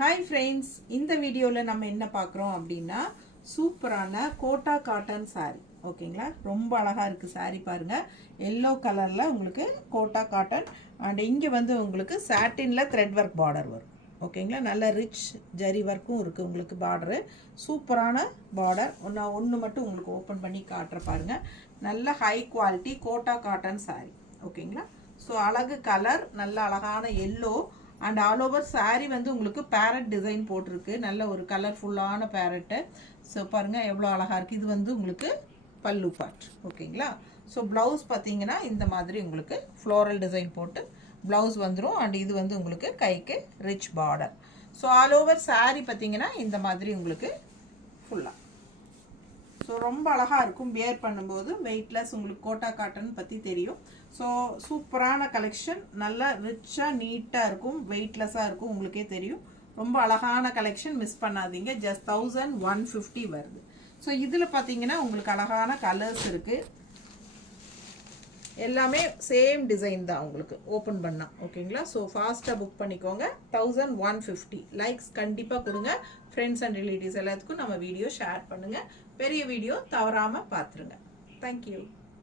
Hi friends, இந்த வீடியோவில் நம்ம என்ன பார்க்குறோம் அப்படின்னா சூப்பரான கோட்டா காட்டன் சாரீ. ஓகேங்களா, ரொம்ப அழகாக இருக்குது சாரீ. பாருங்கள், எல்லோ கலரில் உங்களுக்கு கோட்டா காட்டன் அண்ட் இங்கே வந்து உங்களுக்கு சாட்டினில் த்ரெட் ஒர்க் பார்டர் வரும். ஓகேங்களா, நல்ல ரிச் ஜரி ஒர்க்கும் இருக்குது உங்களுக்கு. பார்டரு சூப்பரான பார்டர். நான் ஒன்று மட்டும் உங்களுக்கு ஓப்பன் பண்ணி காட்டுற பாருங்கள். நல்ல high quality Kota cotton sari. ஓகேங்களா, ஸோ அழகு கலர், நல்ல அழகான yellow and all over sari வந்து உங்களுக்கு பேரட் டிசைன் போட்டிருக்கு. நல்ல ஒரு கலர்ஃபுல்லான பேரட்டு. ஸோ பாருங்கள் எவ்வளோ அழகாக இருக்குது. இது வந்து உங்களுக்கு பல்லு பார்ட். ஓகேங்களா, ஸோ ப்ளவுஸ் பார்த்தீங்கன்னா இந்த மாதிரி உங்களுக்கு ஃப்ளோரல் டிசைன் போட்டு ப்ளவுஸ் வந்துடும். அண்ட் இது வந்து உங்களுக்கு கைக்கு rich border. So all over sari பார்த்தீங்கன்னா இந்த மாதிரி உங்களுக்கு ஃபுல்லாக. ஸோ ரொம்ப அழகாக இருக்கும் வியர் பண்ணும்போது. வெயிட்லெஸ், உங்களுக்கு கோட்டா காட்டன் பற்றி தெரியும். ஸோ சூப்பரான கலெக்ஷன், நல்லா ரிச்சாக நீட்டாக இருக்கும், வெயிட்லெஸ்ஸாக இருக்கும், உங்களுக்கே தெரியும். ரொம்ப அழகான கலெக்ஷன், மிஸ் பண்ணாதீங்க. ஜஸ்ட் 1150 வருது. ஸோ இதில் பார்த்தீங்கன்னா உங்களுக்கு அழகான கலர்ஸ் இருக்குது. எல்லாமே சேம் டிசைன் தான் உங்களுக்கு ஓப்பன் பண்ணால். ஓகேங்களா, ஸோ ஃபாஸ்ட்டாக புக் பண்ணிக்கோங்க. 1150 லைக்ஸ் கண்டிப்பாக கொடுங்க. ஃப்ரெண்ட்ஸ் அண்ட் ரிலேட்டிவ்ஸ் எல்லாத்துக்கும் நம்ம வீடியோ ஷேர் பண்ணுங்கள். பெரிய வீடியோ தவறாமல் பார்த்துருங்க. தேங்க்யூ.